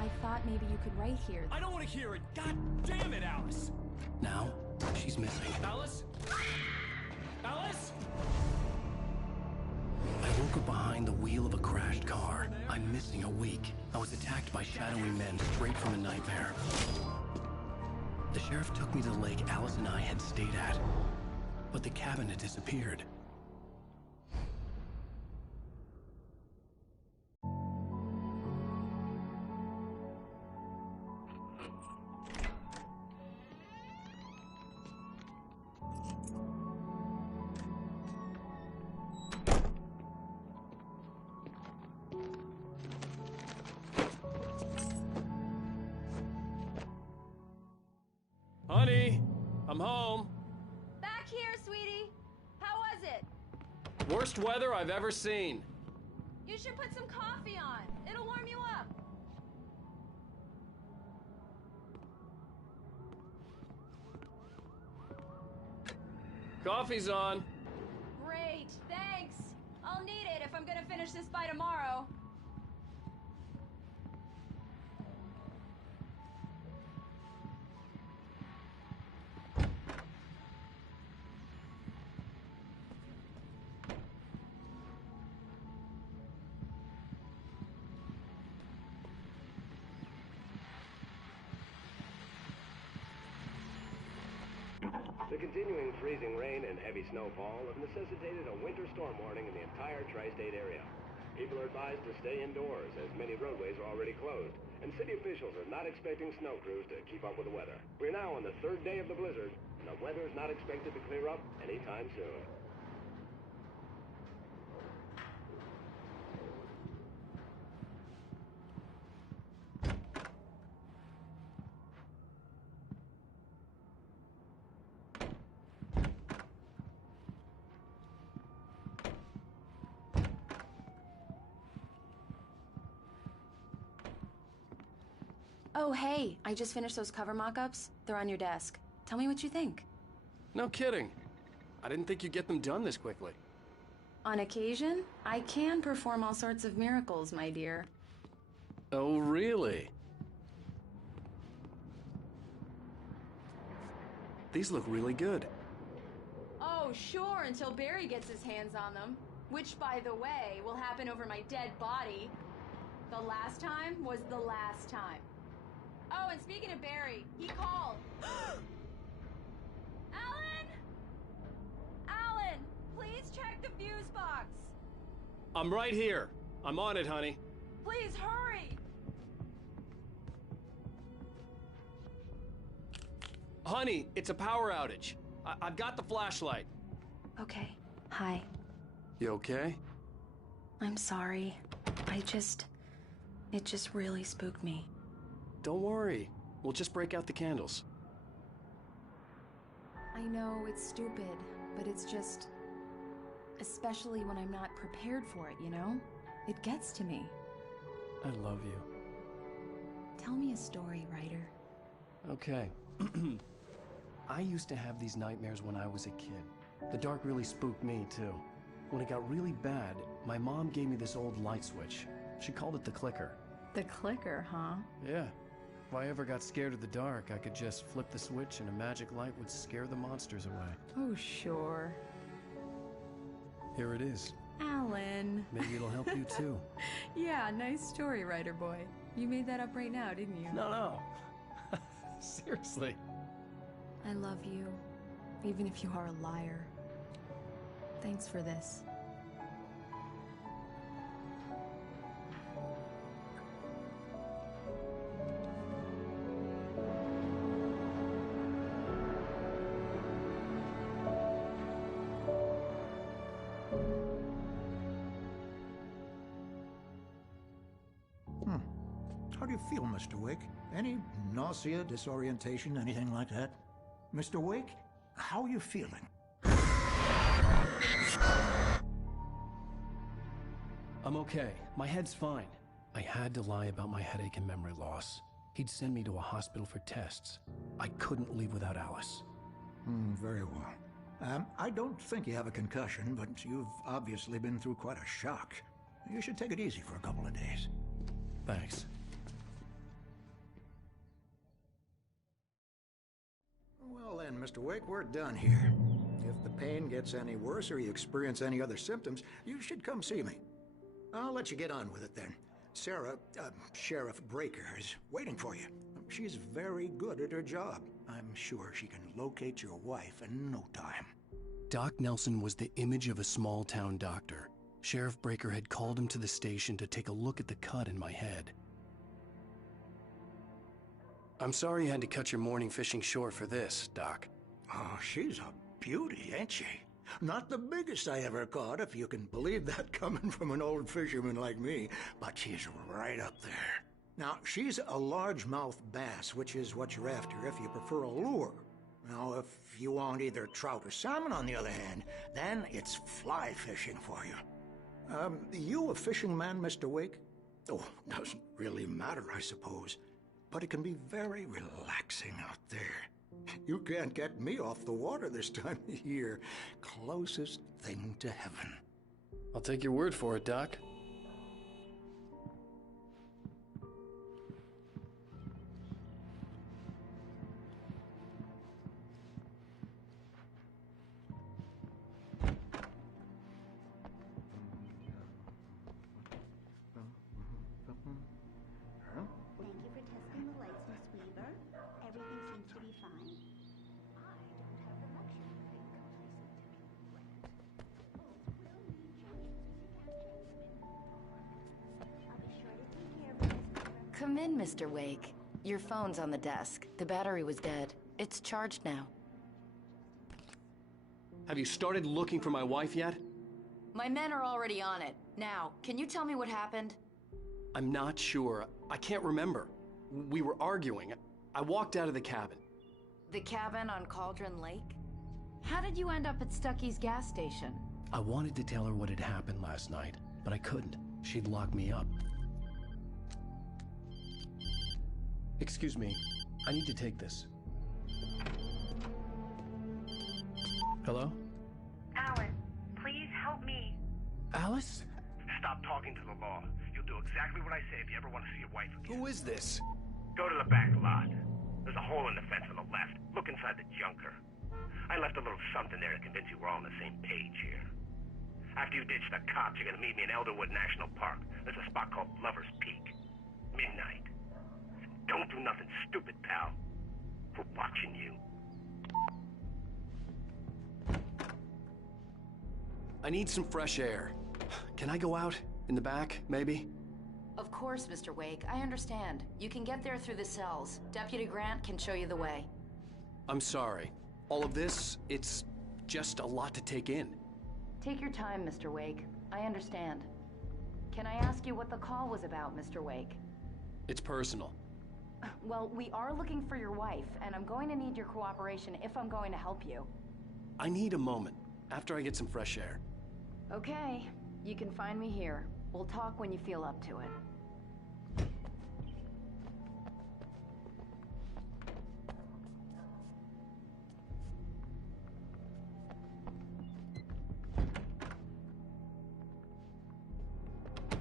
I thought maybe you could write here. I don't want to hear it! God damn it, Alice! Now, she's missing. Alice? Alice? I woke up behind the wheel of a crashed car. I'm missing a week. I was attacked by shadowy men straight from a nightmare. The sheriff took me to the lake Alice and I had stayed at, but the cabin had disappeared. Honey, I'm home. Back here, sweetie. How was it? Worst weather I've ever seen. You should put some coffee on. It'll warm you up. Coffee's on. Great, thanks. I'll need it if I'm gonna finish this by tomorrow. The continuing freezing rain and heavy snowfall have necessitated a winter storm warning in the entire tri-state area. People are advised to stay indoors as many roadways are already closed, and city officials are not expecting snow crews to keep up with the weather. We're now on the third day of the blizzard, and the weather is not expected to clear up anytime soon. Oh, hey, I just finished those cover mock-ups. They're on your desk. Tell me what you think. No kidding. I didn't think you'd get them done this quickly. On occasion, I can perform all sorts of miracles, my dear. Oh, really? These look really good. Oh, sure, until Barry gets his hands on them. Which, by the way, will happen over my dead body. The last time was the last time. Oh, and speaking of Barry, he called. Alan! Alan, please check the fuse box. I'm right here. I'm on it, honey. Please hurry. Honey, it's a power outage. I've got the flashlight. Okay. Hi. You okay? I'm sorry. It just really spooked me. Don't worry. We'll just break out the candles. I know it's stupid, but it's just... Especially when I'm not prepared for it, you know? It gets to me. I love you. Tell me a story, writer. Okay. I used to have these nightmares when I was a kid. The dark really spooked me, too. When it got really bad, my mom gave me this old light switch. She called it the clicker. The clicker, huh? Yeah. If I ever got scared of the dark, I could just flip the switch and a magic light would scare the monsters away. Oh, sure. Here it is. Alan. Maybe it'll help you, too. Yeah, nice story, writer boy. You made that up right now, didn't you? No. Seriously. I love you, even if you are a liar. Thanks for this. How do you feel, Mr. Wake? Any nausea, disorientation, anything like that? Mr. Wake, how are you feeling? I'm okay. My head's fine. I had to lie about my headache and memory loss. He'd send me to a hospital for tests. I couldn't leave without Alice. Very well. I don't think you have a concussion, but you've obviously been through quite a shock. You should take it easy for a couple of days. Thanks. then, Mr. Wake, we're done here. If the pain gets any worse or you experience any other symptoms, you should come see me. I'll let you get on with it then. Sarah, Sheriff Breaker, is waiting for you. She's very good at her job. I'm sure she can locate your wife in no time. Doc Nelson was the image of a small-town doctor. Sheriff Breaker had called him to the station to take a look at the cut in my head. I'm sorry you had to cut your morning fishing short for this, Doc. Oh, she's a beauty, ain't she? Not the biggest I ever caught, if you can believe that coming from an old fisherman like me, but she's right up there. Now, she's a largemouth bass, which is what you're after if you prefer a lure. Now, if you want either trout or salmon, on the other hand, then it's fly fishing for you. You a fishing man, Mr. Wake? Oh, doesn't really matter, I suppose. But it can be very relaxing out there. You can't get me off the water this time of year. Closest thing to heaven. I'll take your word for it, Doc. Thank you for testing the lights, Miss Weaver. Everything seems to be fine. I don't have the luxury of being complacent to being wet. I'll be sure to take care of you, Miss Weaver. Come in, Mr. Wake. Your phone's on the desk. The battery was dead. It's charged now. Have you started looking for my wife yet? My men are already on it. Now, can you tell me what happened? I'm not sure. I can't remember. We were arguing. I walked out of the cabin. The cabin on Cauldron Lake? How did you end up at Stucky's gas station? I wanted to tell her what had happened last night, but I couldn't. She'd lock me up. Excuse me. I need to take this. Hello? Alan, please help me. Alice? Stop talking to the law. You'll do exactly what I say if you ever want to see your wife again. Who is this? Go to the back lot. There's a hole in the fence on the left. Look inside the junker. I left a little something there to convince you we're all on the same page here. After you ditch the cops, you're gonna meet me in Elderwood National Park. There's a spot called Lover's Peak. Midnight. Don't do nothing stupid, pal. We're watching you. I need some fresh air. Can I go out? In the back, maybe? Of course, Mr. Wake. I understand. You can get there through the cells. Deputy Grant can show you the way. I'm sorry. All of this, it's just a lot to take in. Take your time, Mr. Wake. I understand. Can I ask you what the call was about, Mr. Wake? It's personal. Well, we are looking for your wife, and I'm going to need your cooperation if I'm going to help you. I need a moment, after I get some fresh air. Okay. You can find me here. We'll talk when you feel up to it.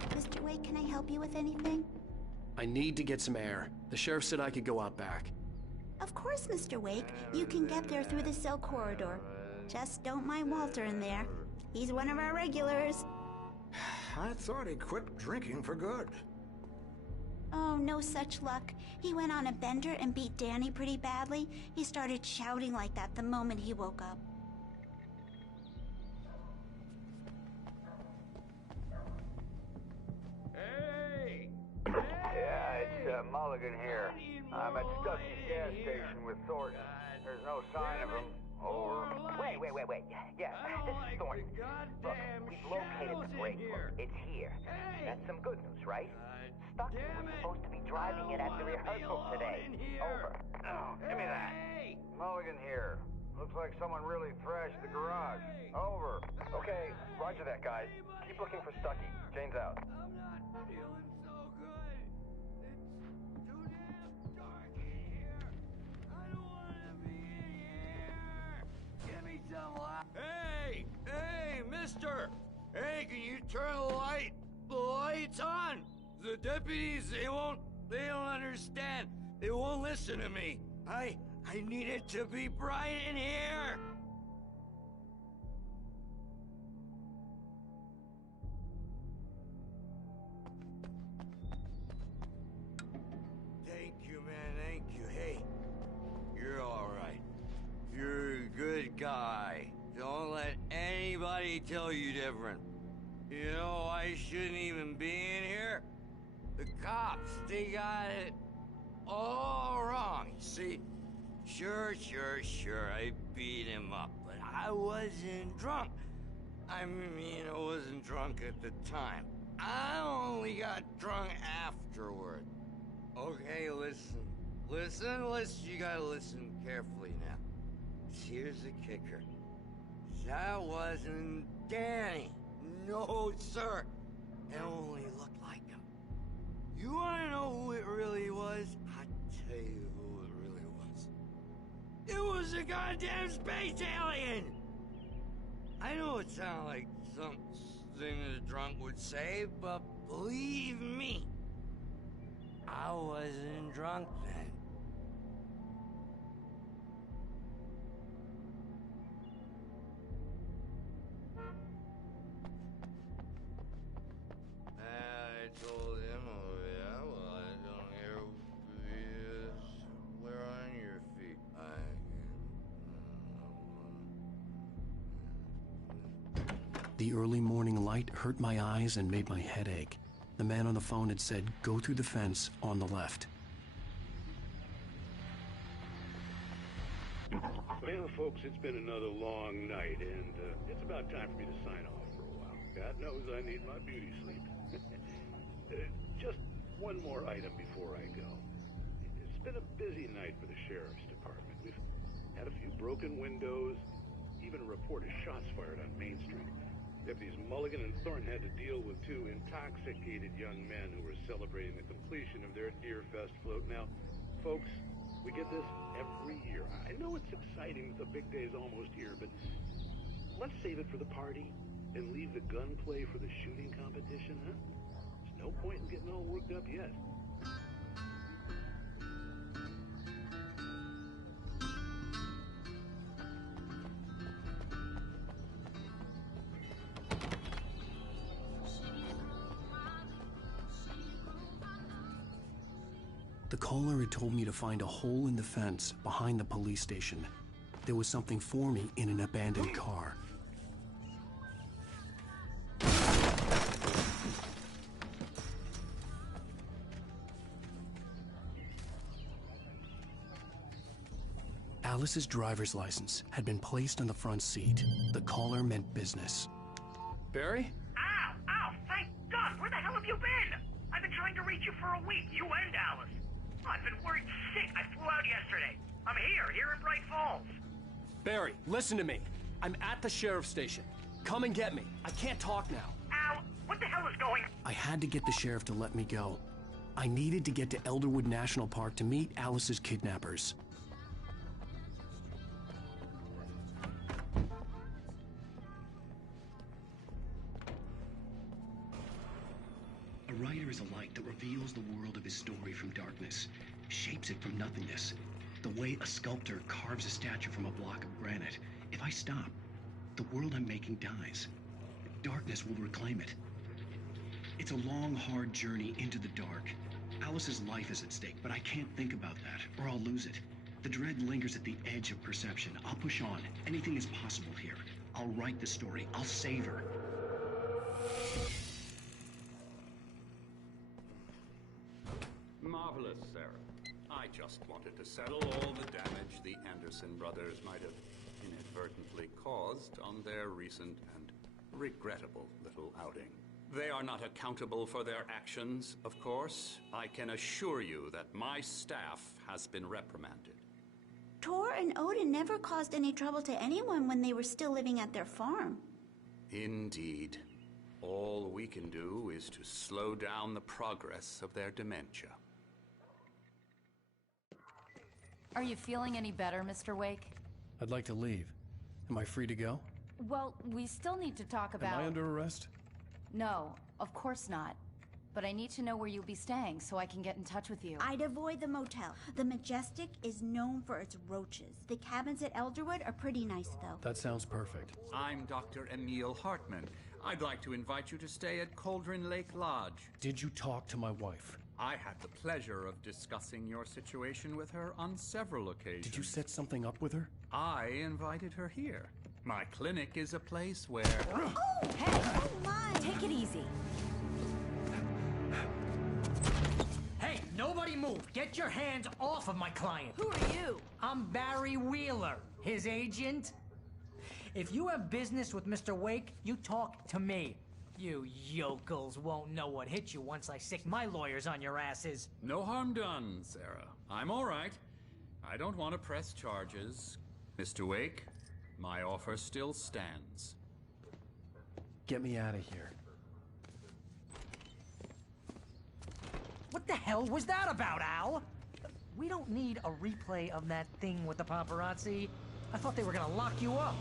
Mr. Wake, can I help you with anything? I need to get some air. The sheriff said I could go out back. Of course, Mr. Wake. You can get there through the cell corridor. Just don't mind Walter in there. He's one of our regulars. I thought he quit drinking for good. Oh, no such luck. He went on a bender and beat Danny pretty badly. He started shouting like that the moment he woke up. Hey! Yeah, it's Mulligan here. I'm at Stucky's gas station with Thornton. There's no sign of him. Over. Wait. Yeah, this is Thornton. Look, we've located the break room. It's here. That's some good news, right? Stucky was supposed to be driving it at the rehearsal today. Over. Oh, give me that. Mulligan here. Looks like someone really thrashed the garage. Over. Okay, roger that, guys. Keep looking for Stucky. Jane's out. I'm not feeling so good. It's too damn dark in here. I don't want to be in here. Give me some light. Hey, mister. Hey, can you turn the light? The light's on. The deputies, they don't understand. They won't listen to me. I need it to be bright in here! Thank you, man, thank you. Hey, you're alright. You're a good guy. Don't let anybody tell you different. You know, I shouldn't even be in here. The cops, they got it all wrong, you see? Sure, I beat him up, but I wasn't drunk. I mean, I wasn't drunk at the time. I only got drunk afterward. Okay, listen. You gotta listen carefully now. Here's the kicker. That wasn't Danny. No, sir. It only looked like him. You wanna know who it really was? I'll tell you who it really was. It was a goddamn space alien! I know it sounds like something a drunk would say, but believe me, I wasn't drunk then. I told him, oh yeah, well, I don't hear where on your feet. The early morning light hurt my eyes and made my head ache. The man on the phone had said, go through the fence on the left. Well, folks, it's been another long night, and it's about time for me to sign off for a while. God knows I need my beauty sleep. Just one more item before I go. It's been a busy night for the Sheriff's Department. We've had a few broken windows, even a report of shots fired on Main Street. Deputies Mulligan and Thornton had to deal with two intoxicated young men who were celebrating the completion of their Deer Fest float. Now, folks, we get this every year. I know it's exciting that the big day's almost here, but let's save it for the party and leave the gunplay for the shooting competition, huh? There's no point in getting all worked up yet. The caller had told me to find a hole in the fence behind the police station. There was something for me in an abandoned car. Alice's driver's license had been placed on the front seat. The caller meant business. Barry? Ow! Thank God! Where the hell have you been? I've been trying to reach you for a week, you and Alice. I've been worried sick. I flew out yesterday. I'm here in Bright Falls. Barry, listen to me. I'm at the sheriff's station. Come and get me. I can't talk now. Ow! What the hell is going on? I had to get the sheriff to let me go. I needed to get to Elderwood National Park to meet Alice's kidnappers. A writer is a light that reveals the world of his story from darkness, shapes it from nothingness. The way a sculptor carves a statue from a block of granite. If I stop, the world I'm making dies. Darkness will reclaim it. It's a long, hard journey into the dark. Alice's life is at stake, but I can't think about that, or I'll lose it. The dread lingers at the edge of perception. I'll push on. Anything is possible here. I'll write the story. I'll save her. Marvelous, Sarah. I just wanted to settle all the damage the Anderson brothers might have inadvertently caused on their recent and regrettable little outing. They are not accountable for their actions, of course. I can assure you that my staff has been reprimanded. Tor and Odin never caused any trouble to anyone when they were still living at their farm. Indeed. All we can do is to slow down the progress of their dementia. Are you feeling any better, Mr. Wake? I'd like to leave. Am I free to go? Well, we still need to talk about... Am I under arrest? No, of course not. But I need to know where you'll be staying so I can get in touch with you. I'd avoid the motel. The Majestic is known for its roaches. The cabins at Elderwood are pretty nice, though. That sounds perfect. I'm Dr. Emil Hartman. I'd like to invite you to stay at Cauldron Lake Lodge. Did you talk to my wife? I had the pleasure of discussing your situation with her on several occasions. Did you set something up with her? I invited her here. My clinic is a place where... Oh, hey! Oh my! Take it easy. Hey, nobody move! Get your hands off of my client! Who are you? I'm Barry Wheeler, his agent. If you have business with Mr. Wake, you talk to me. You yokels won't know what hit you once I sick my lawyers on your asses. No harm done, Sarah. I'm all right. I don't want to press charges. Mr. Wake, my offer still stands. Get me out of here. What the hell was that about, Al? We don't need a replay of that thing with the paparazzi. I thought they were gonna lock you up.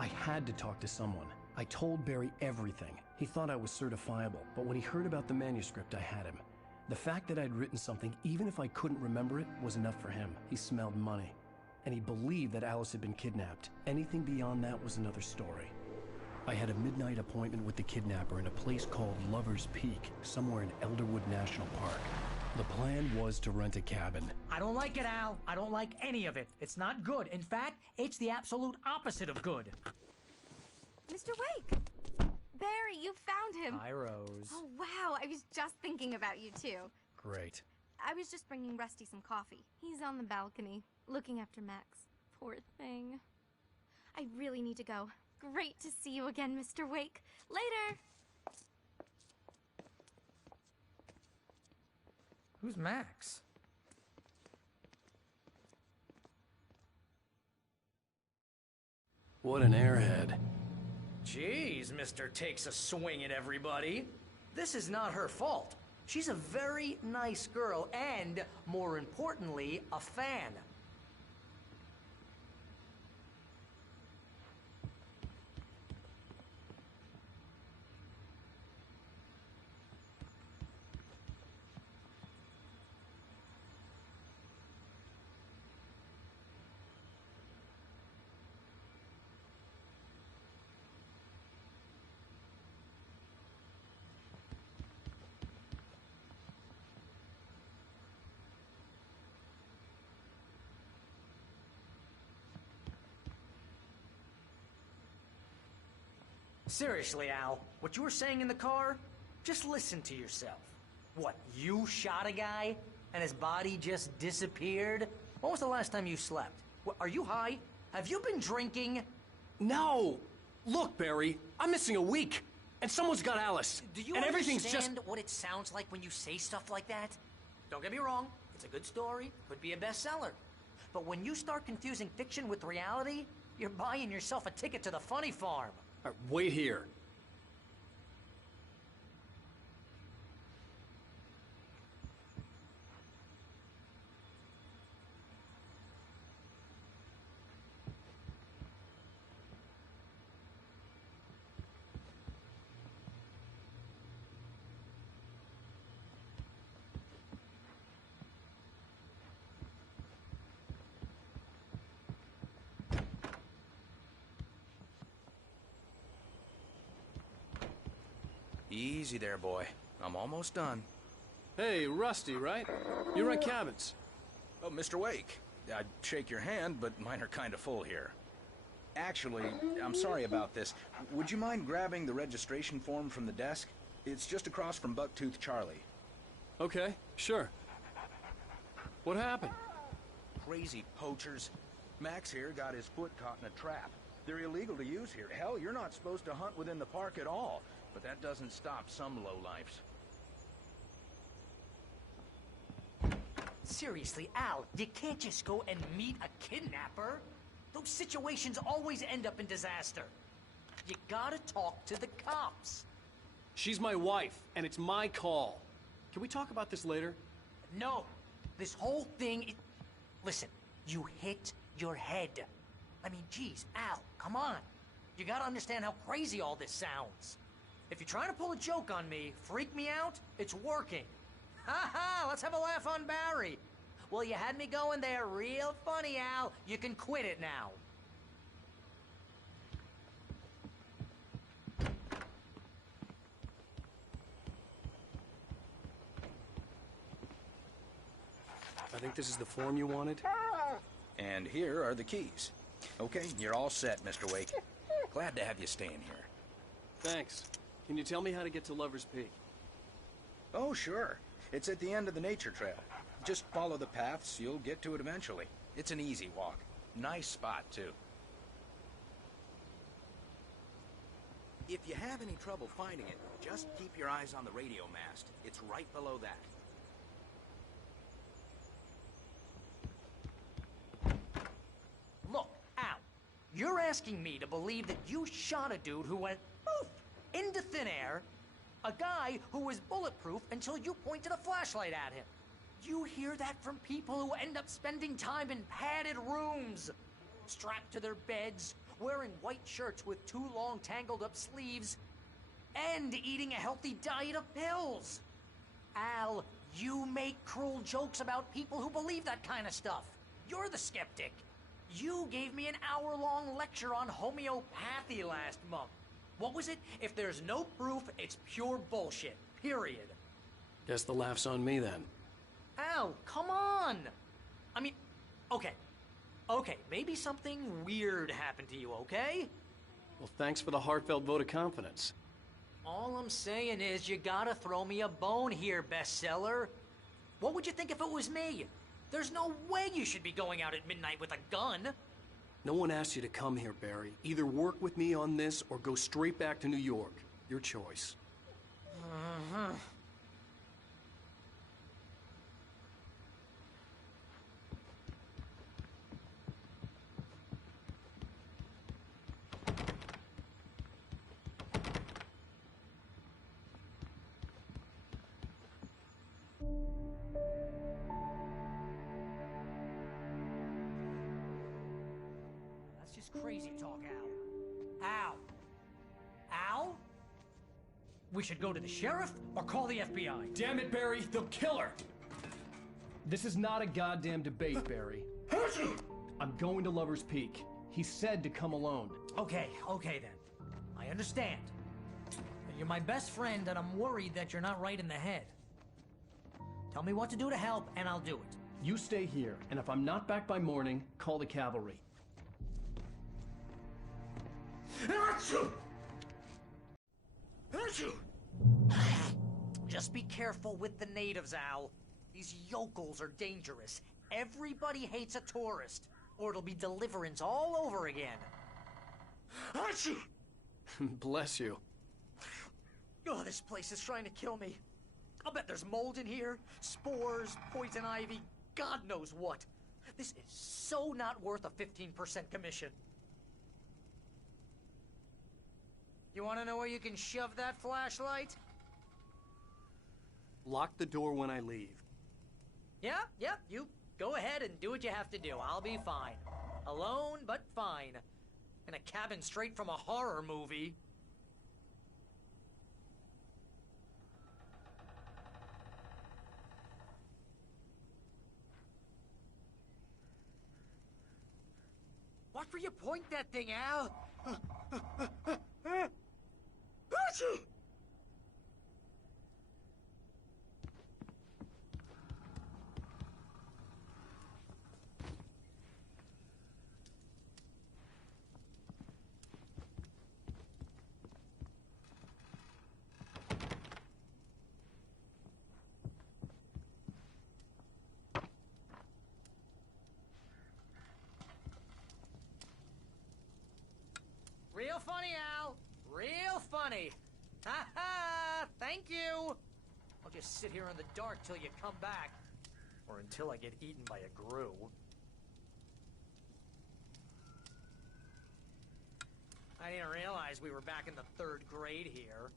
I had to talk to someone. I told Barry everything. He thought I was certifiable, but when he heard about the manuscript, I had him. The fact that I'd written something, even if I couldn't remember it, was enough for him. He smelled money. And he believed that Alice had been kidnapped. Anything beyond that was another story. I had a midnight appointment with the kidnapper in a place called Lover's Peak, somewhere in Elderwood National Park. The plan was to rent a cabin. I don't like it, Al. I don't like any of it. It's not good. In fact, it's the absolute opposite of good. Mr. Wake! Barry, you found him! Hi, Rose. Oh, wow. I was just thinking about you, too. Great. I was just bringing Rusty some coffee. He's on the balcony, looking after Max. Poor thing. I really need to go. Great to see you again, Mr. Wake. Later! Who's Max? What an airhead. Jeez, Mr. Takes a swing at everybody. This is not her fault. She's a very nice girl and, more importantly, a fan. Seriously, Al, what you were saying in the car? Just listen to yourself. What, you shot a guy and his body just disappeared? When was the last time you slept? What, are you high? Have you been drinking? No! Look, Barry, I'm missing a week, and someone's got Alice. Do you and everything's understand just... what it sounds like when you say stuff like that? Don't get me wrong, it's a good story, could be a bestseller. But when you start confusing fiction with reality, you're buying yourself a ticket to the funny farm. All right, wait here. Easy there, boy. I'm almost done. Hey, Rusty, right? You rent cabins. Oh, Mr. Wake. I'd shake your hand, but mine are kind of full here. Actually, I'm sorry about this. Would you mind grabbing the registration form from the desk? It's just across from Bucktooth Charlie. Okay, sure. What happened? Crazy poachers. Max here got his foot caught in a trap. They're illegal to use here. Hell, you're not supposed to hunt within the park at all. But that doesn't stop some lowlifes. Seriously, Al, you can't just go and meet a kidnapper. Those situations always end up in disaster. You gotta talk to the cops. She's my wife, and it's my call. Can we talk about this later? No. This whole thing is... Listen, you hit your head. I mean, geez, Al, come on. You gotta understand how crazy all this sounds. If you're trying to pull a joke on me, freak me out, it's working. Ha ha, let's have a laugh on Barry. Well, you had me going there real funny, Al. You can quit it now. I think this is the form you wanted. And here are the keys. Okay, you're all set, Mr. Wake. Glad to have you staying here. Thanks. Can you tell me how to get to Lover's Peak? Oh, sure. It's at the end of the nature trail. Just follow the paths, you'll get to it eventually. It's an easy walk. Nice spot, too. If you have any trouble finding it, just keep your eyes on the radio mast. It's right below that. Look, Al, you're asking me to believe that you shot a dude who went poof into thin air, a guy who was bulletproof until you pointed a flashlight at him. You hear that from people who end up spending time in padded rooms, strapped to their beds, wearing white shirts with too long tangled up sleeves, and eating a healthy diet of pills. Al, you make cruel jokes about people who believe that kind of stuff. You're the skeptic. You gave me an hour-long lecture on homeopathy last month. What was it? If there's no proof, it's pure bullshit. Period. Guess the laugh's on me then. Al, come on! I mean, okay. Okay, maybe something weird happened to you, okay? Well, thanks for the heartfelt vote of confidence. All I'm saying is you gotta throw me a bone here, bestseller. What would you think if it was me? There's no way you should be going out at midnight with a gun. No one asked you to come here, Barry. Either work with me on this or go straight back to New York. Your choice. Uh-huh. That's just crazy talk, Al. Al? Al? We should go to the sheriff or call the FBI. Damn it, Barry, they'll kill her! This is not a goddamn debate, Barry. I'm going to Lover's Peak. He said to come alone. Okay then. I understand. But you're my best friend and I'm worried that you're not right in the head. Tell me what to do to help and I'll do it. You stay here, and if I'm not back by morning, call the cavalry. Just be careful with the natives, Al. These yokels are dangerous. Everybody hates a tourist, or it'll be Deliverance all over again. Bless you. Oh, this place is trying to kill me. I'll bet there's mold in here, spores, poison ivy, God knows what. This is so not worth a 15% commission. You want to know where you can shove that flashlight? Lock the door when I leave. Yeah, you go ahead and do what you have to do. I'll be fine. Alone, but fine. In a cabin straight from a horror movie. Watch where you point that thing, Al. Real funny, Al. Real funny. Ha ha! Thank you! I'll just sit here in the dark till you come back. Or until I get eaten by a grue. I didn't realize we were back in the 3rd grade here.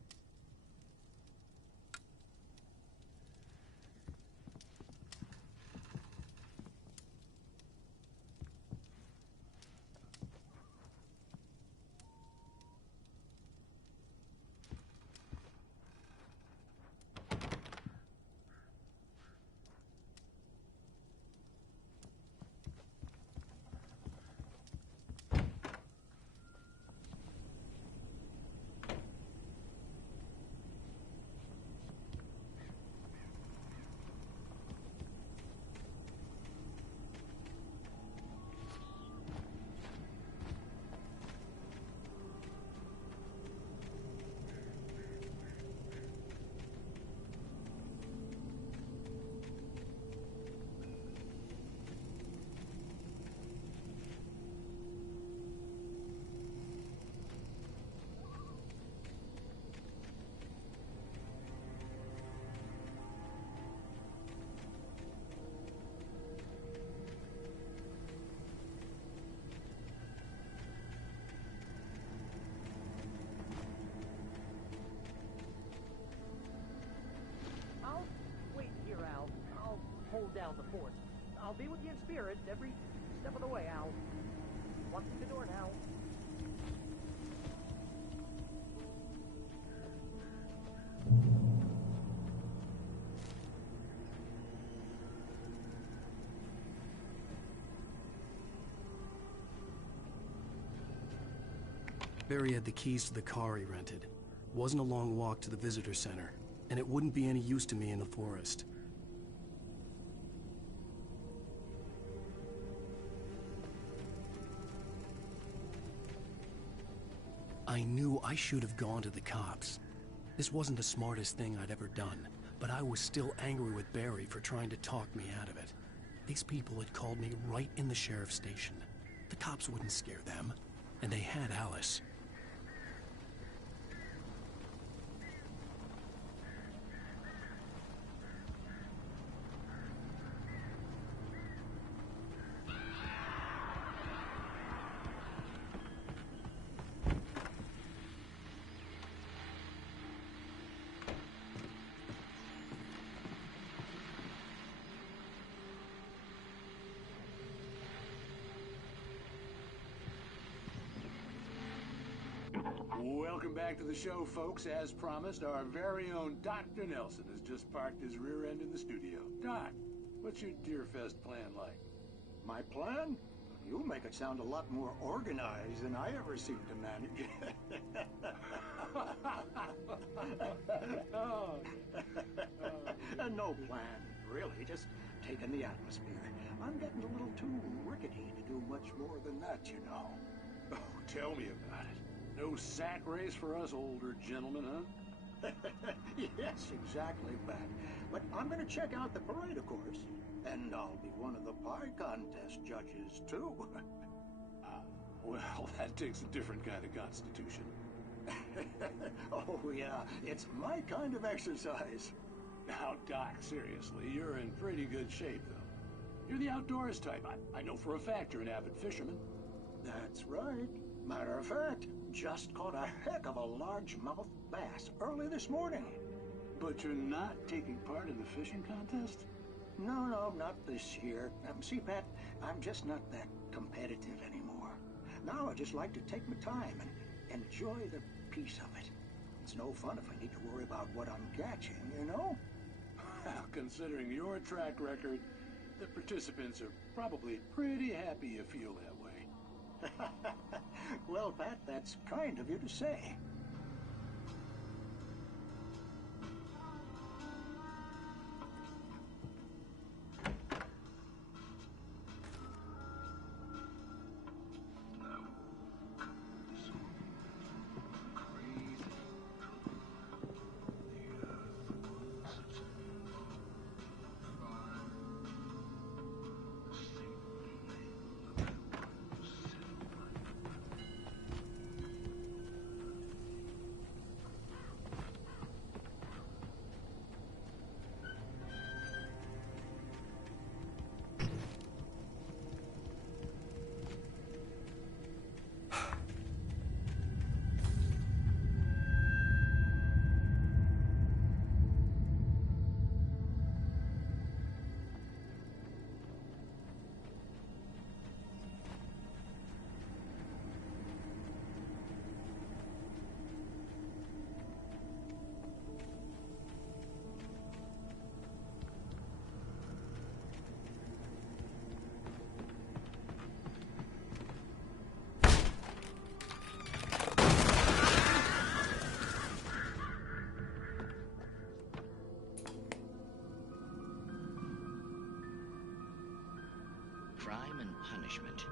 of the Force. I'll be with you in spirit every step of the way, Al. Walk through the door now. Barry had the keys to the car he rented. Wasn't a long walk to the visitor center, and it wouldn't be any use to me in the forest. I knew I should have gone to the cops. This wasn't the smartest thing I'd ever done, but I was still angry with Barry for trying to talk me out of it. These people had called me right in the sheriff's station. The cops wouldn't scare them, and they had Alice. Welcome back to the show, folks. As promised, our very own Dr. Nelson has just parked his rear end in the studio. Doc, what's your Deerfest plan like? My plan? You make it sound a lot more organized than I ever seem to manage. No plan, really. Just taking the atmosphere. I'm getting a little too rickety to do much more than that, you know. Oh, tell me about it. No sack race for us older gentlemen, huh? Yes, exactly, Pat. But I'm going to check out the parade, of course. And I'll be one of the pie contest judges, too. Well, that takes a different kind of constitution. Oh, yeah. It's my kind of exercise. Now, Doc, seriously, you're in pretty good shape, though. You're the outdoors type. I know for a fact you're an avid fisherman. That's right. Matter of fact, just caught a heck of a largemouth bass early this morning. But you're not taking part in the fishing contest? No, not this year. See, Pat, I'm just not that competitive anymore. Now I just like to take my time and enjoy the peace of it. It's no fun if I need to worry about what I'm catching, you know? Well, considering your track record, the participants are probably pretty happy you feel that way. Well, Pat, that's kind of you to say. Crime and punishment.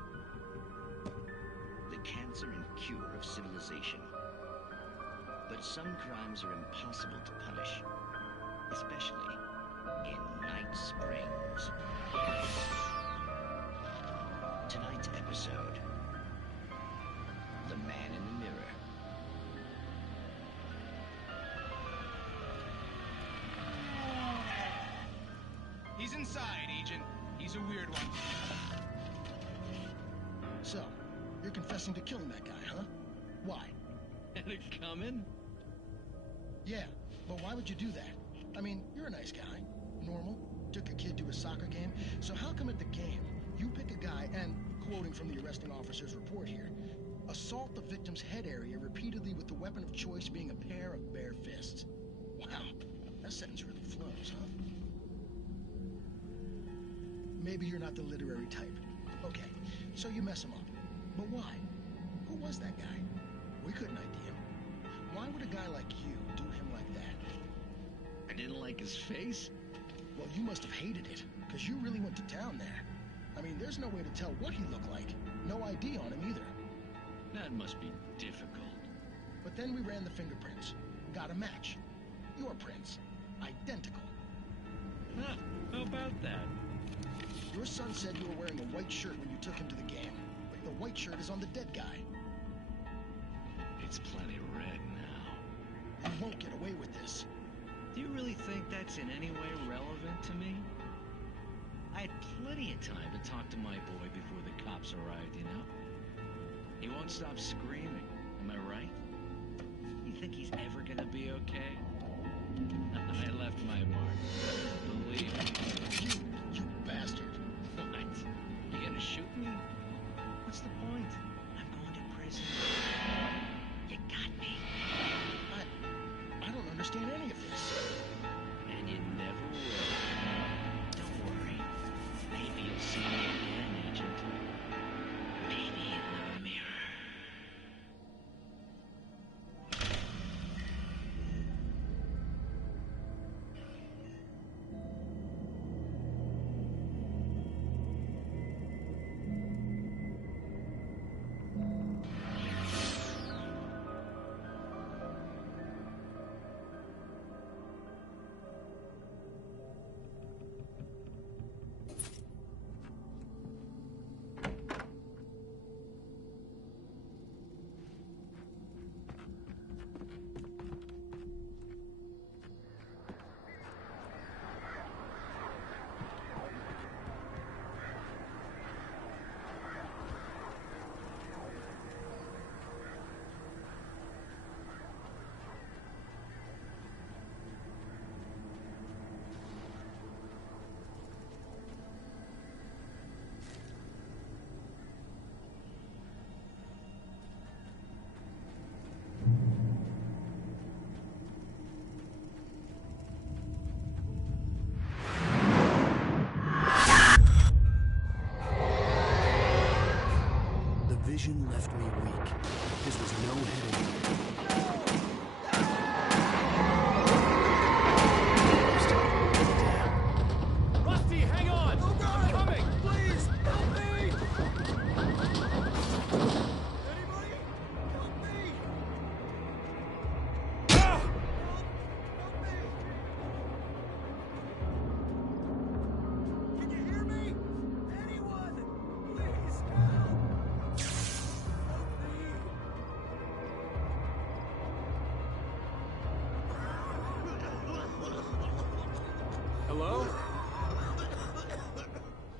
The cancer and cure of civilization. But some crimes are impossible to punish, especially in Night Springs. Tonight's episode, The Man in the Mirror. He's inside, Agent. He's a weird one. So, you're confessing to killing that guy, huh? Why? And it coming? Yeah, but why would you do that? I mean, you're a nice guy. Normal. took a kid to a soccer game. So how come at the game, you pick a guy and, quoting from the arresting officer's report here, assault the victim's head area repeatedly with the weapon of choice being a pair of bare fists? Wow, that sentence really flows, huh? Maybe you're not the literary type. Okay, so you mess him up. But why? Who was that guy? We couldn't ID him. Why would a guy like you do him like that? I didn't like his face? Well, you must have hated it, because you really went to town there. I mean, there's no way to tell what he looked like. No ID on him either. That must be difficult. But then we ran the fingerprints. Got a match. Your prints. Identical. Huh, how about that? Your son said you were wearing a white shirt when you took him to the game. But the white shirt is on the dead guy. It's plenty red now. You won't get away with this. Do you really think that's in any way relevant to me? I had plenty of time to talk to my boy before the cops arrived, you know? He won't stop screaming, am I right? You think he's ever gonna be okay? I left my mark. Believe me. You bastard. What? You gonna shoot me? What's the point? I'm going to prison. You got me. I don't understand any of this. And you never will. Don't worry. Maybe you'll see me again, Agent. Maybe in the mirror. Vision left me weak. This was no heading. Rusty, hang on! Oh God! I'm coming! Please, help me! Anybody? Help me! Ah! Help me! Can you hear me? Anyone? Please, help! Hello?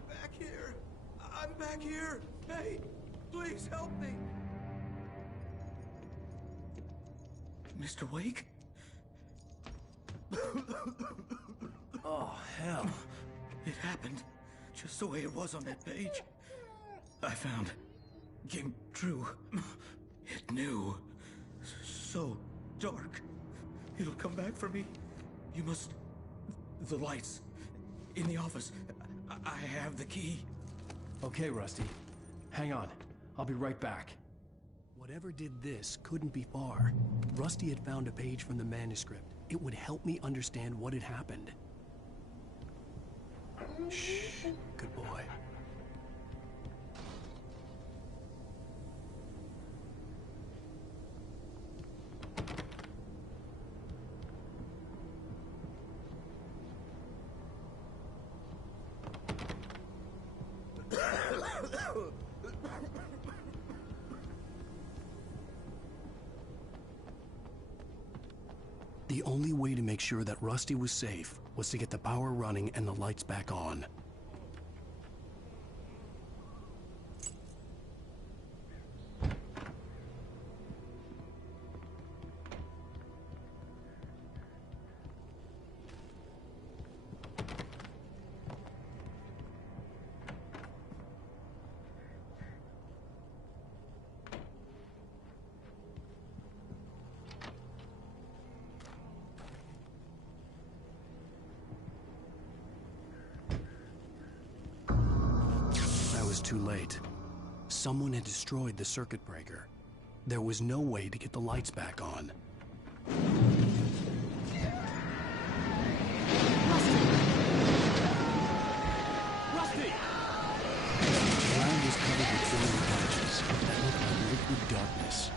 Back here. I'm back here. Hey, please help me. Mr. Wake? Oh, hell. It happened just the way it was on that page. I found. Came true. It knew. So dark. It'll come back for me. You must... The lights. In the office. I have the key. Okay, Rusty. Hang on. I'll be right back. Whatever did this couldn't be far. Rusty had found a page from the manuscript. It would help me understand what had happened. Shh. Good boy. The only way to make sure that Rusty was safe was to get the power running and the lights back on. was too late. Someone had destroyed the circuit breaker. There was no way to get the lights back on. Rusty! The ground was covered with glowing patches that looked like liquid darkness.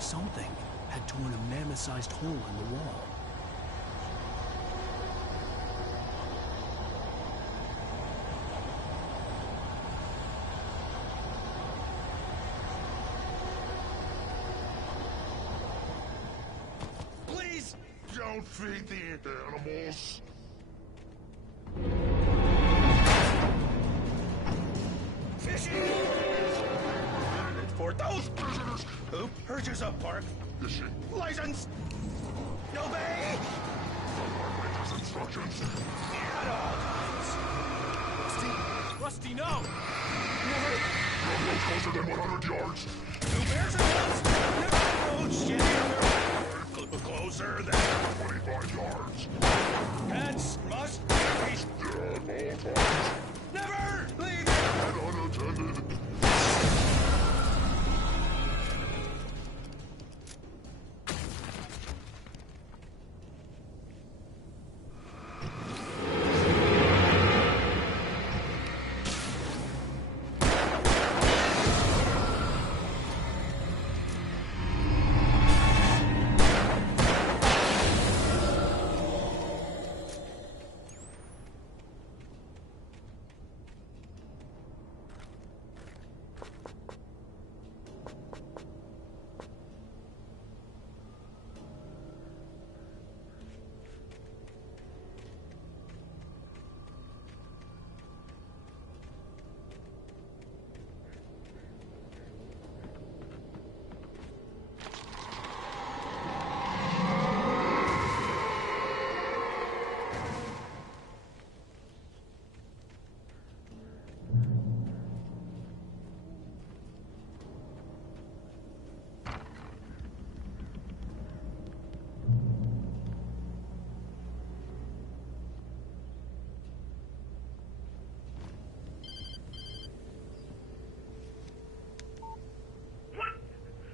Something had torn a mammoth-sized hole in the wall. Please! Don't feed the animals. Fishing! For those visitors who purchase a park Fishing license, obey operator's instructions. at all times. Rusty, no! Never! Don't go closer than 100 yards. Two bears at once. Never approach any closer than 25 yards. Pets must be Dead all times. never leave. And unattended.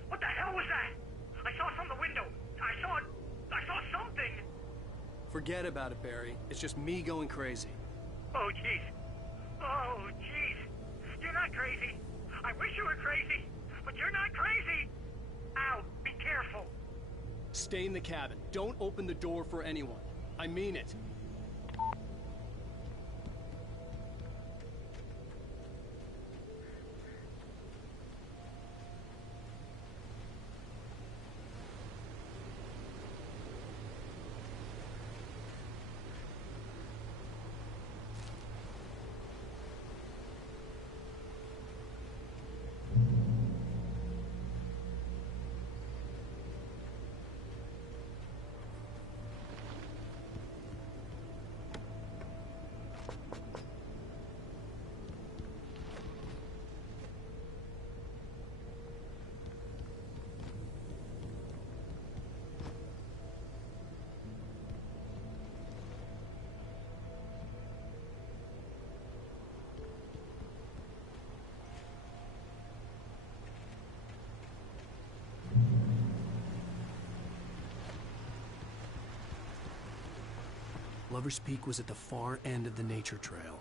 What the hell was that? I saw it from the window. I saw something. Forget about it, Barry. It's just me going crazy. Oh, jeez. Oh, jeez. You're not crazy. I wish you were crazy, but you're not crazy. Ow, be careful. Stay in the cabin. Don't open the door for anyone. I mean it. Lover's Peak was at the far end of the nature trail.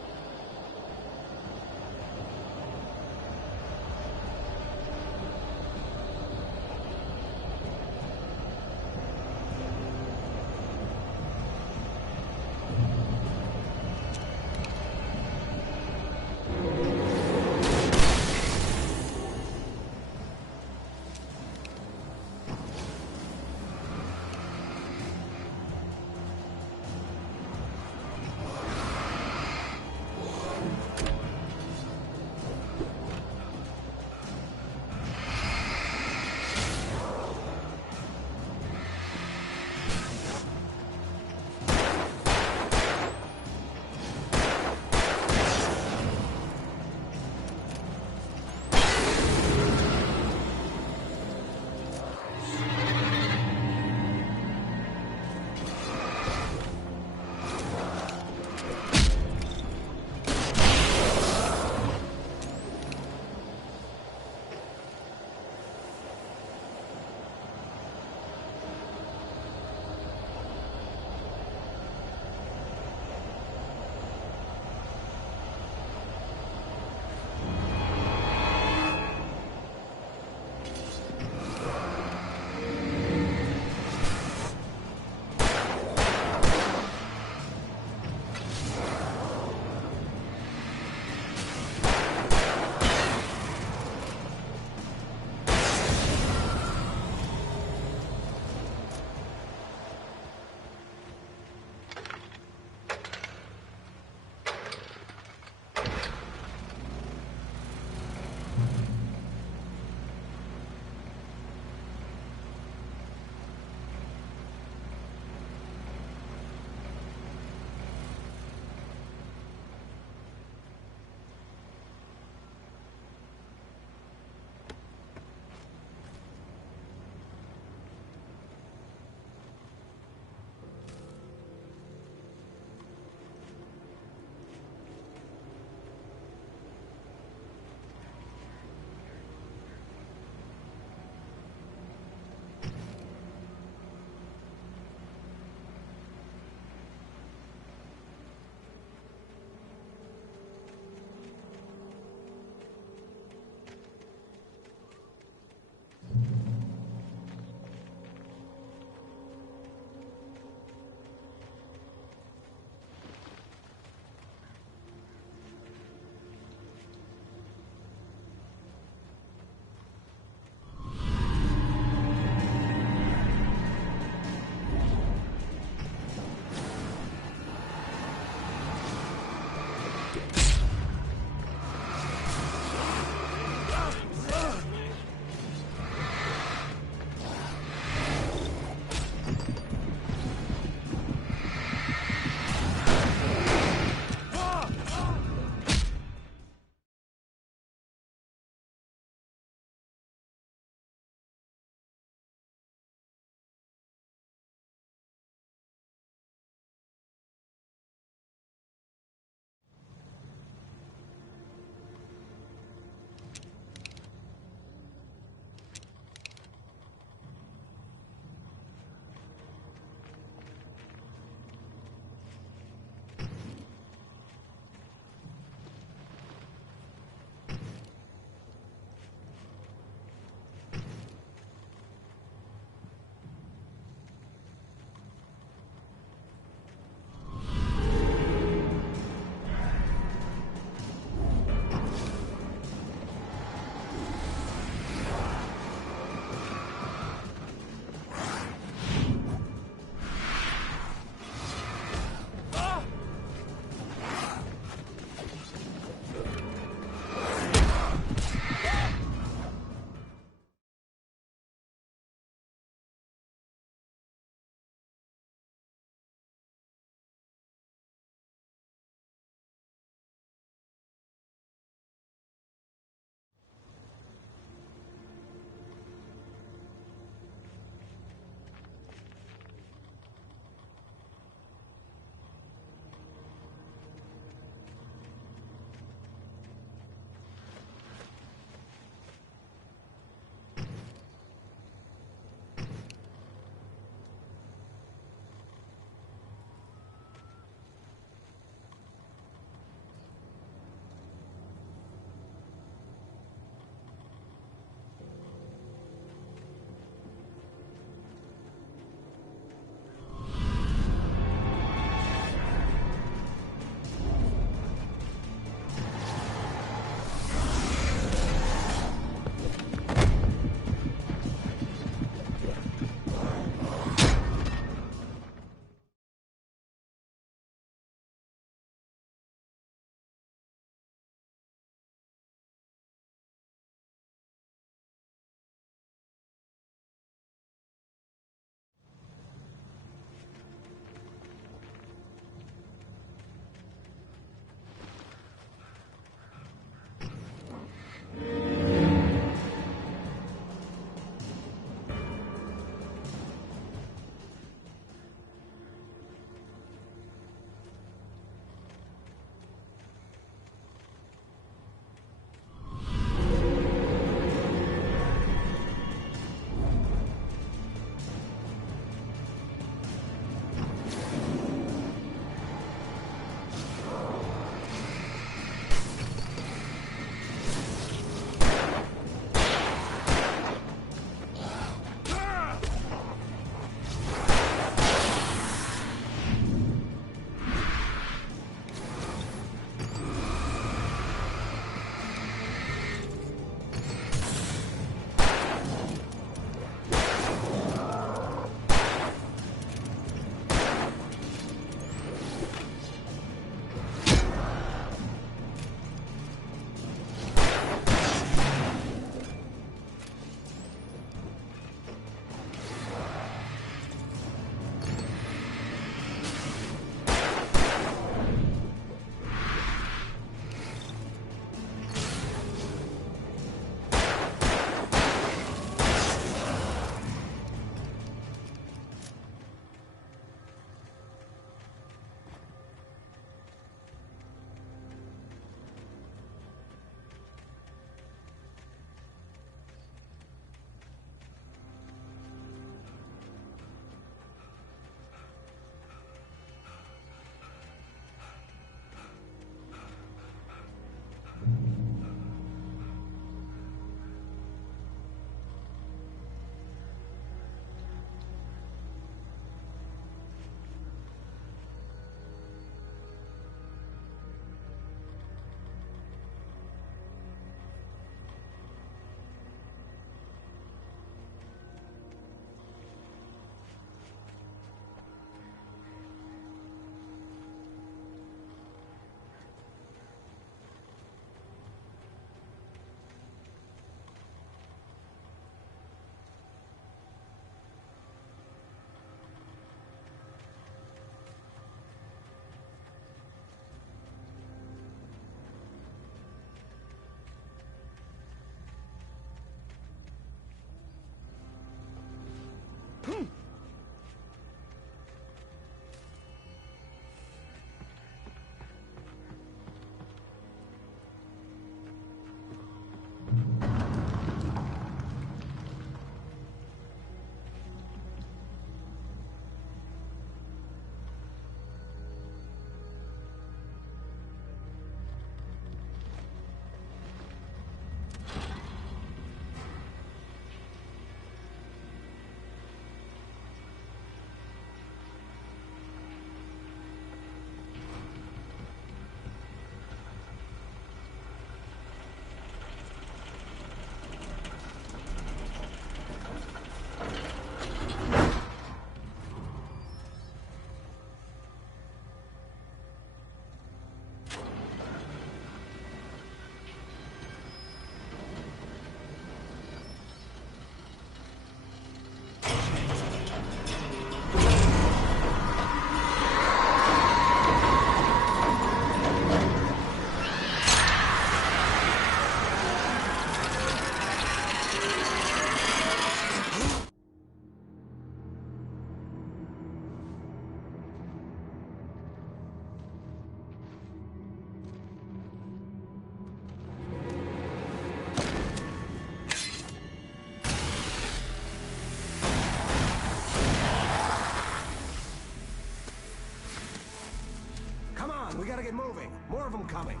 We gotta get moving. More of them coming.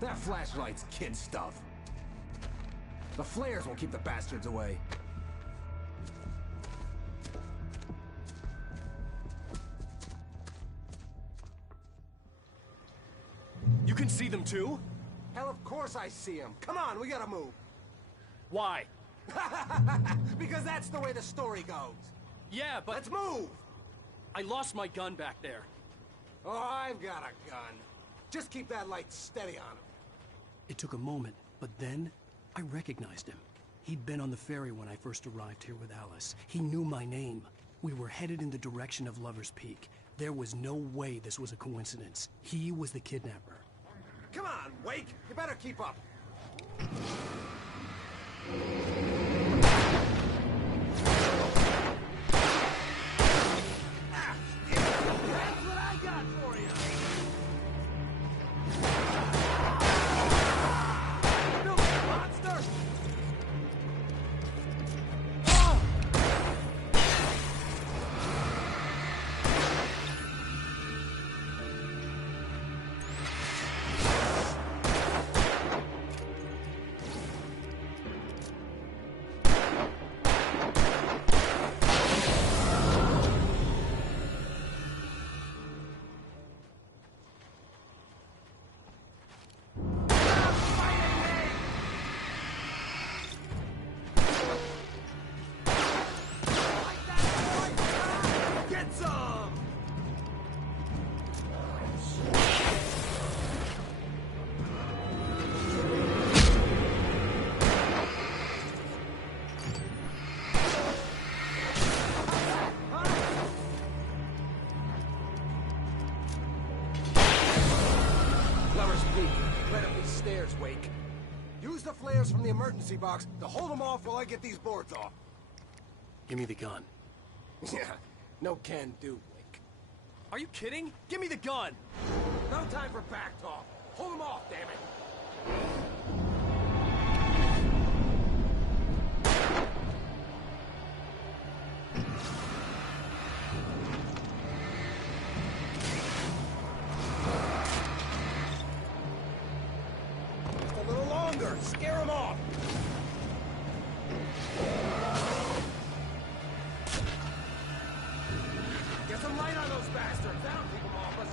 That flashlight's kid stuff. The flares will keep the bastards away. You can see them too? Hell, of course I see them. Come on, we gotta move. Why? Because that's the way the story goes. Yeah, but... Let's move! I lost my gun back there. Oh, I've got a gun. Just keep that light steady on him. It took a moment, but then I recognized him. He'd been on the ferry when I first arrived here with Alice. He knew my name. We were headed in the direction of Lover's Peak. There was no way this was a coincidence. He was the kidnapper. Come on, Wake! You better keep up. Wake. Use the flares from the emergency box to hold them off while I get these boards off. Give me the gun. Yeah, no can do, Wake. Are you kidding? Give me the gun! No time for back talk. Hold them off, damn it! Scare them off! Get some light on those bastards! That'll keep them off us!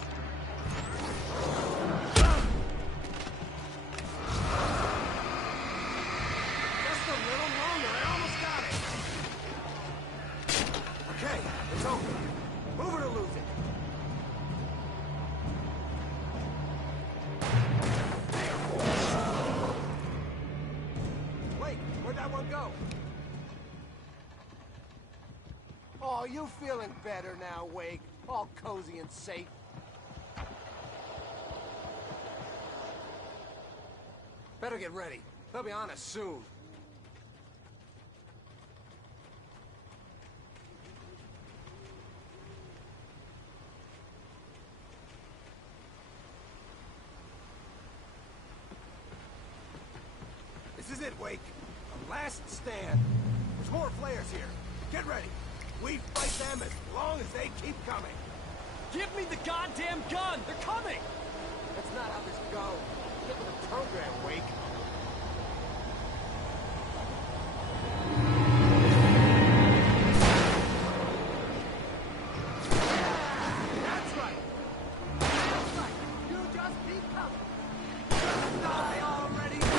Just a little longer, I almost got it! Okay, it's open. Move it or lose it. Where'd that one go? Oh, you feeling better now, Wake? All cozy and safe. Better get ready. They'll be on us soon. is it, Wake. The last stand. There's more flares here. Get ready. We fight them as long as they keep coming. Give me the goddamn gun! They're coming! That's not how this goes. Get with the program, Wake. That's right. That's right. You just keep coming. Just die already. Die!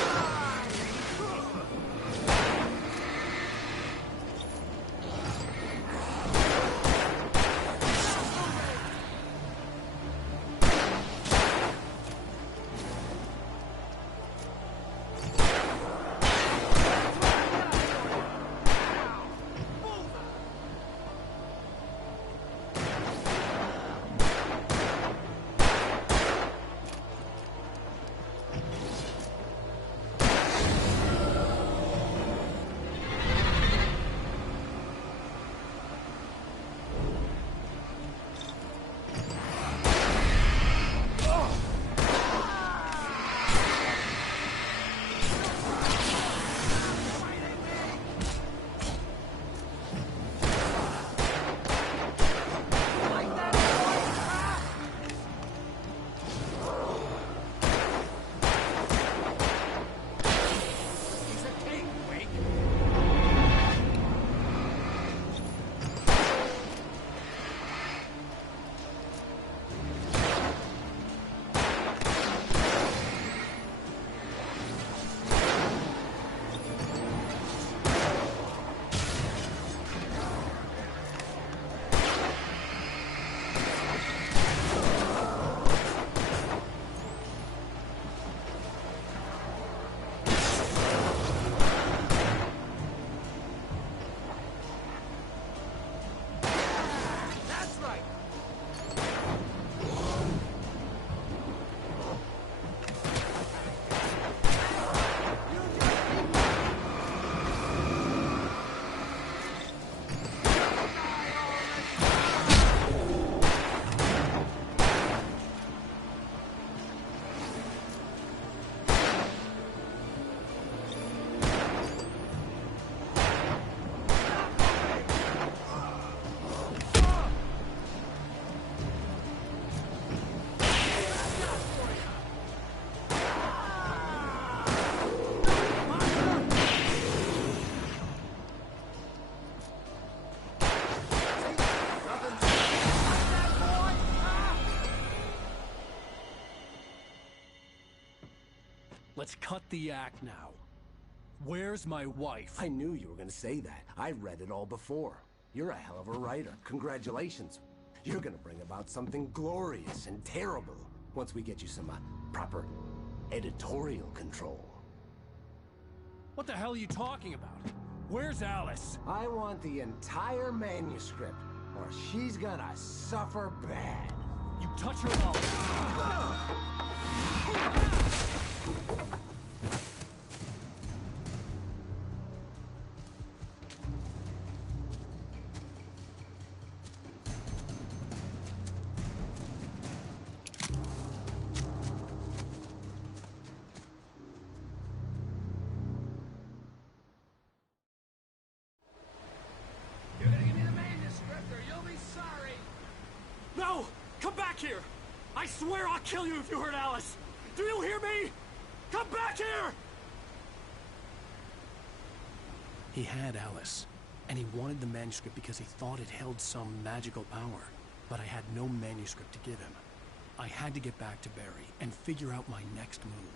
Let's cut the act now. Where's my wife? I knew you were gonna say that. I read it all before. You're a hell of a writer. Congratulations. You're gonna bring about something glorious and terrible once we get you some proper editorial control. What the hell are you talking about? Where's Alice? I want the entire manuscript, or she's gonna suffer bad. You touch her up. You're gonna give me the manuscript or you'll be sorry. No! Come back here! I swear I'll kill you if you hurt Alice! Do you hear me? Come back here! He had Alice, and he wanted the manuscript because he thought it held some magical power. But I had no manuscript to give him. I had to get back to Barry and figure out my next move.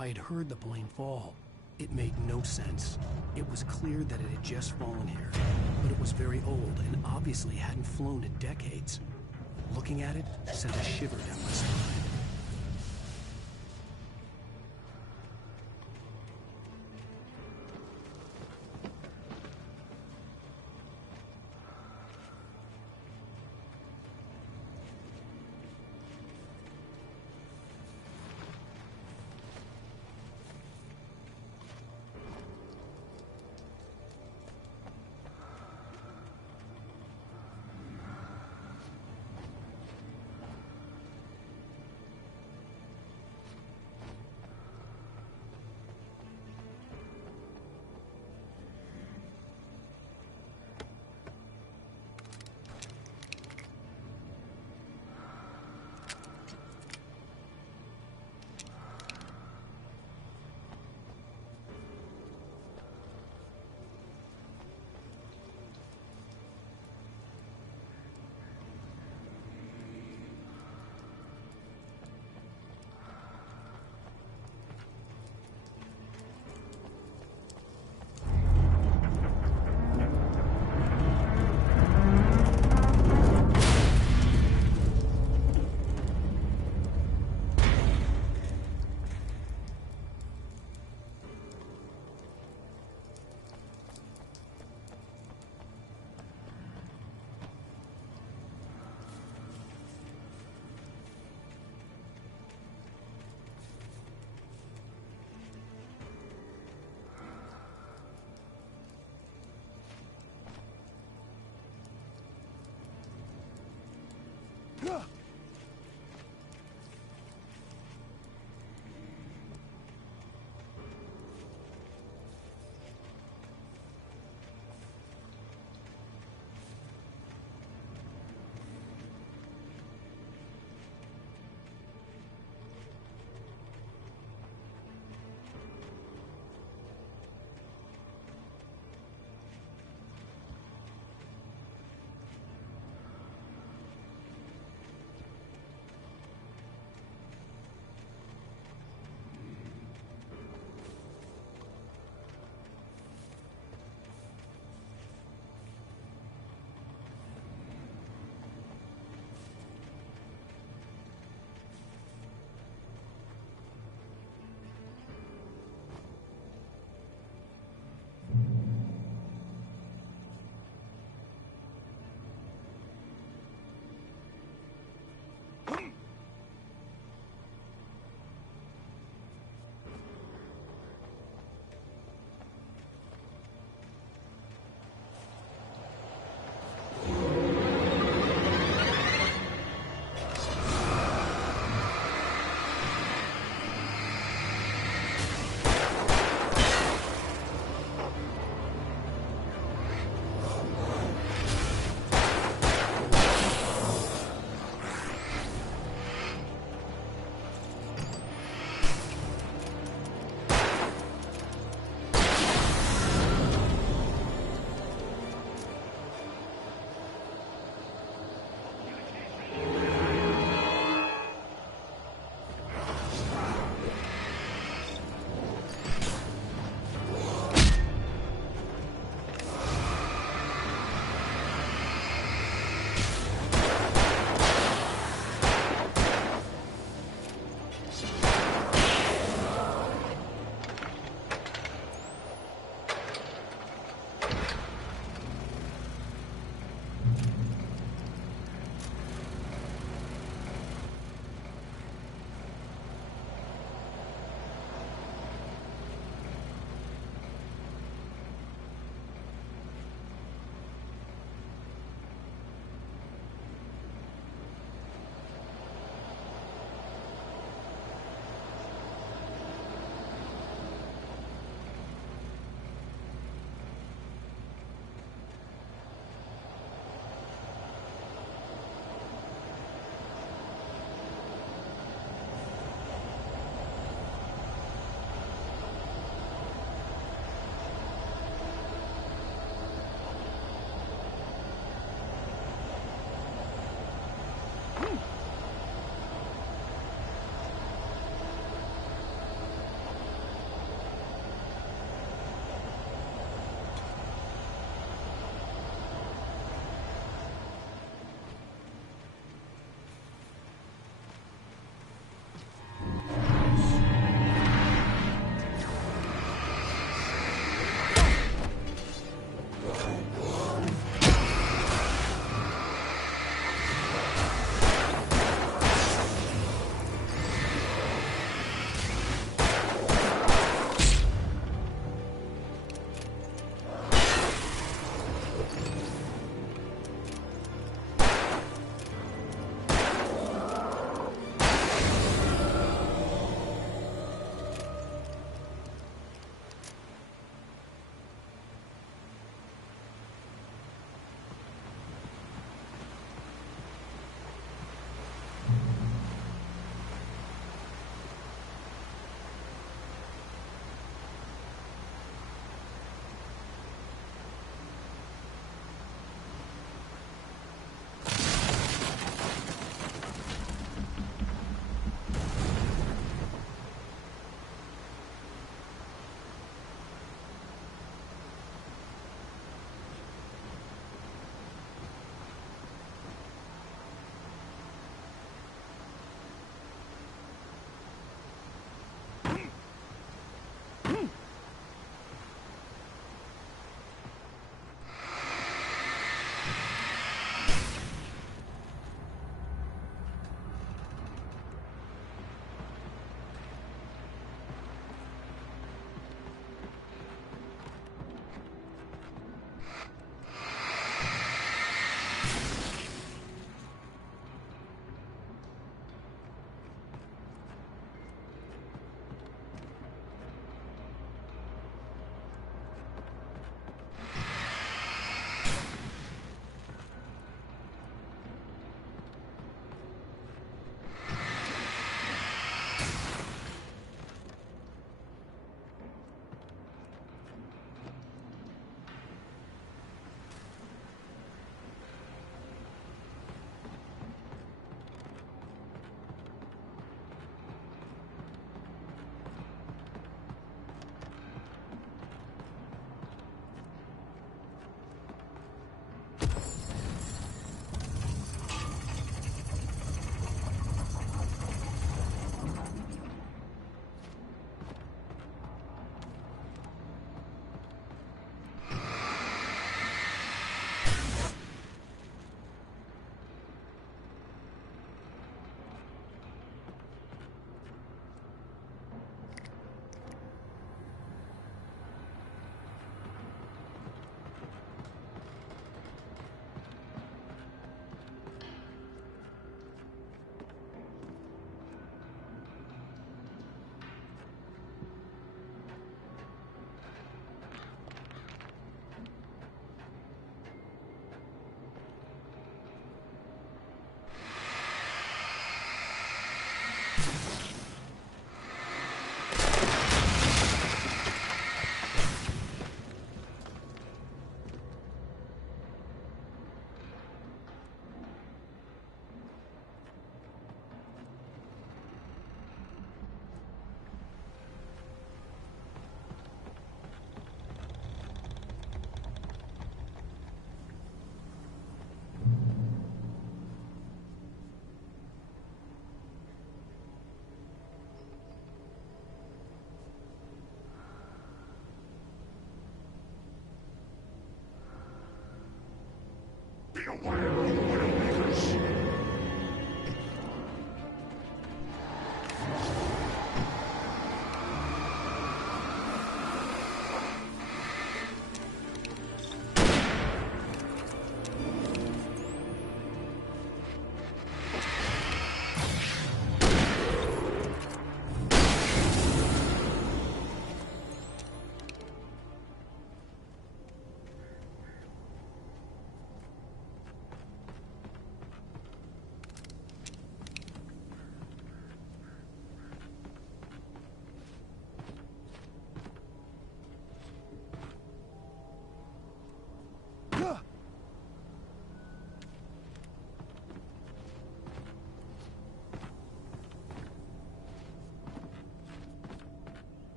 I had heard the plane fall. It made no sense. It was clear that it had just fallen here, but it was very old and obviously hadn't flown in decades. Looking at it sent a shiver down my spine.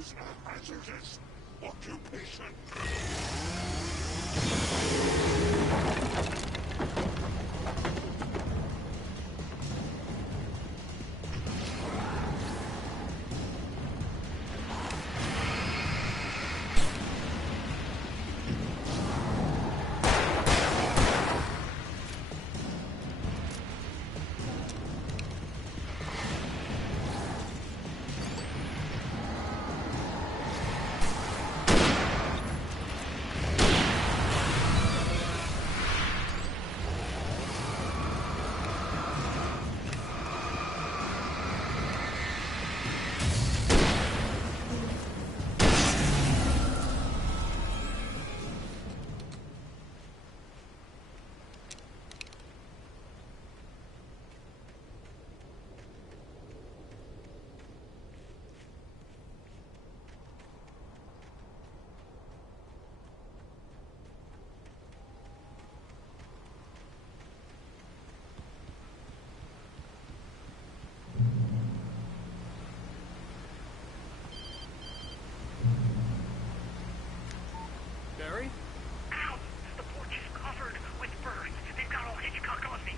is a hazardous occupation. Barry? Ow! The porch is covered with birds. They've got all Hitchcock on me.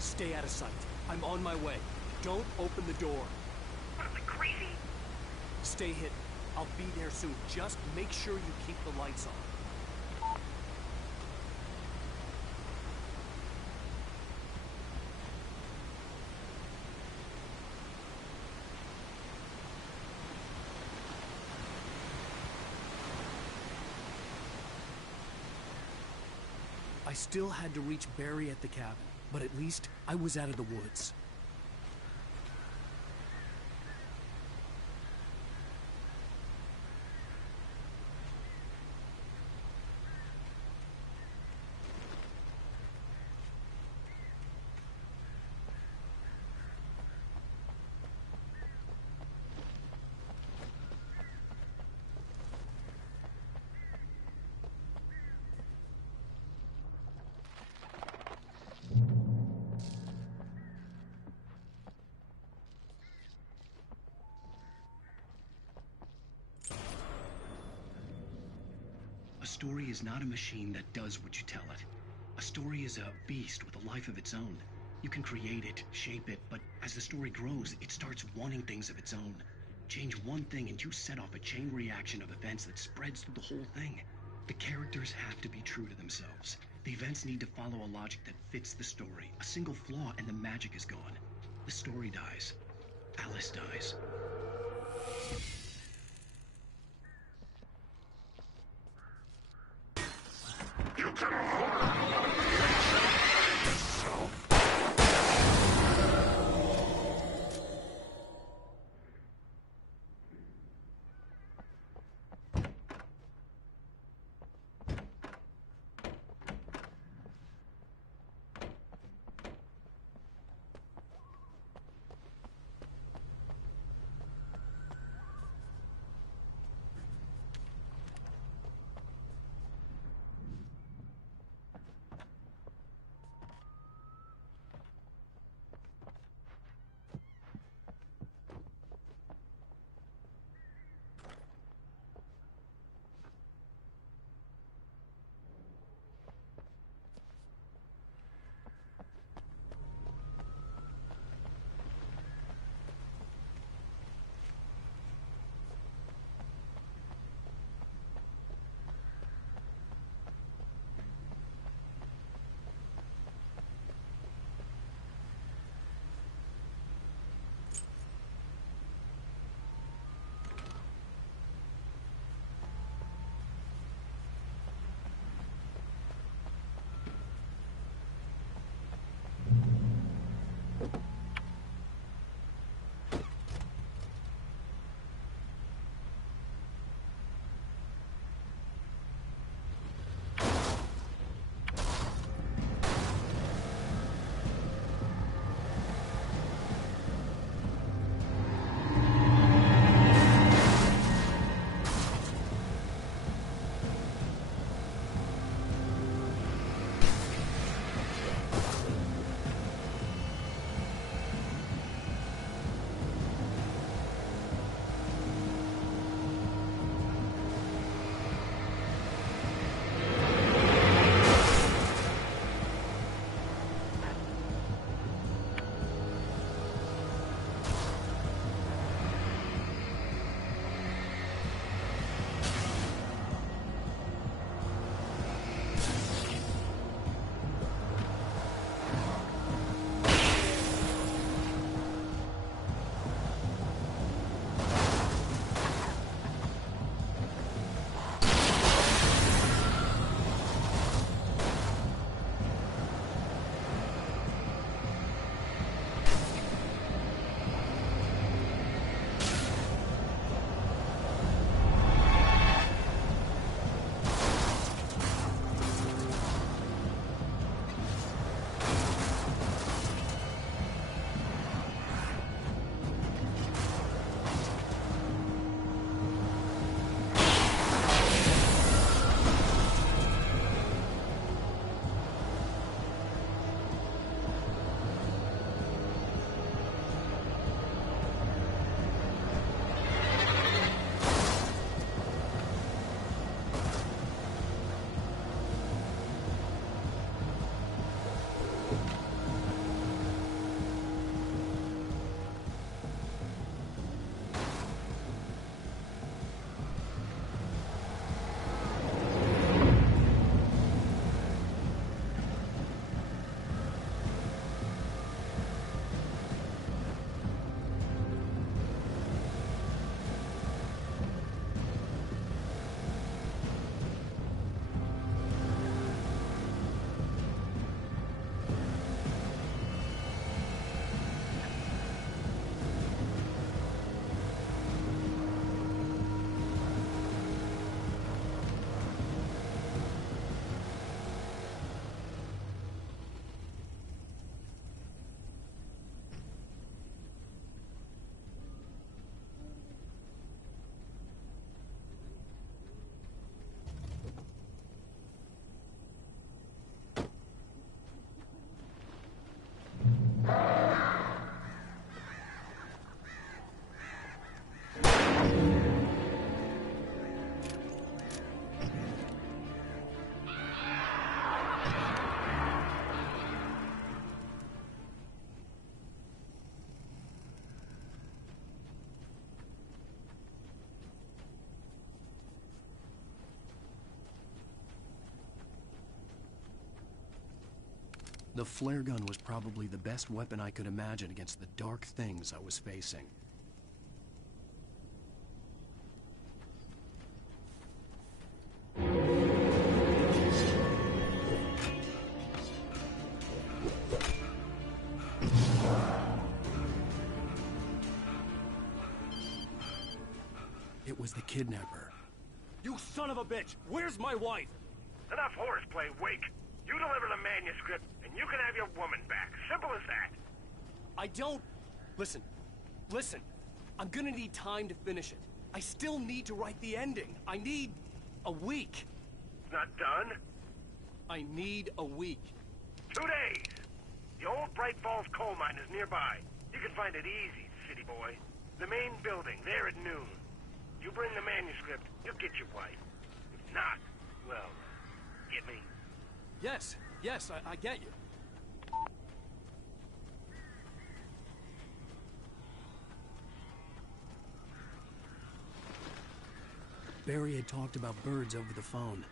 Stay out of sight. I'm on my way. Don't open the door. What, am I crazy? Stay hidden. I'll be there soon. Just make sure you keep the lights on. I still had to reach Barry at the cabin, but at least I was out of the woods. A story is not a machine that does what you tell it. A story is a beast with a life of its own. You can create it, shape it, but as the story grows, it starts wanting things of its own. Change one thing and you set off a chain reaction of events that spreads through the whole thing. The characters have to be true to themselves. The events need to follow a logic that fits the story. A single flaw and the magic is gone. The story dies. Alice dies. You can hold The flare gun was probably the best weapon I could imagine against the dark things I was facing. It was the kidnapper. You son of a bitch! Where's my wife? Enough horseplay, Wake. You deliver the manuscript, and you can have your woman back. Simple as that. I don't... Listen. I'm gonna need time to finish it. I still need to write the ending. I need a week. It's not done? I need a week. 2 days. The old Bright Falls coal mine is nearby. You can find it easy, city boy. The main building, there at noon. You bring the manuscript, you'll get your wife. If not, well, get me? Yes, I get you. Barry had talked about birds over the phone.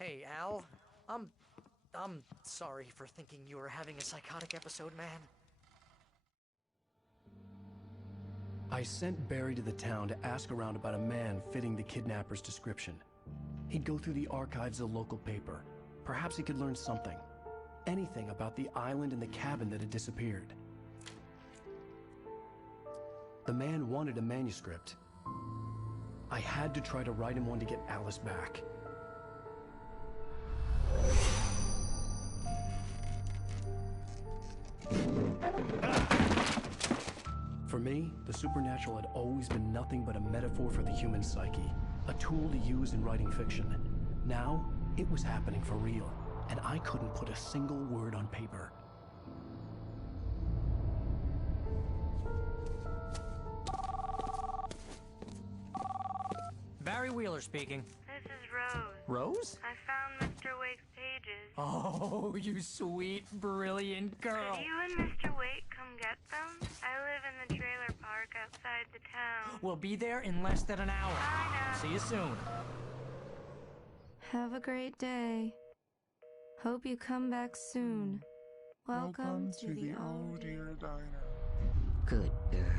Hey, Al. I'm sorry for thinking you were having a psychotic episode, man. I sent Barry to the town to ask around about a man fitting the kidnapper's description. He'd go through the archives of the local paper. Perhaps he could learn something. Anything about the island and the cabin that had disappeared. The man wanted a manuscript. I had to try to write him one to get Alice back. For me, the supernatural had always been nothing but a metaphor for the human psyche, a tool to use in writing fiction. Now, it was happening for real, and I couldn't put a single word on paper. Barry Wheeler speaking. This is Rose. Rose? I found Mr. Wake's pages. Oh, you sweet, brilliant girl. Could you and Mr. Wake come get them? I live in the trailer park outside the town. We'll be there in less than an hour. Bye now. See you soon. Have a great day. Hope you come back soon. Welcome to the Oh Dear Diner. Good girl.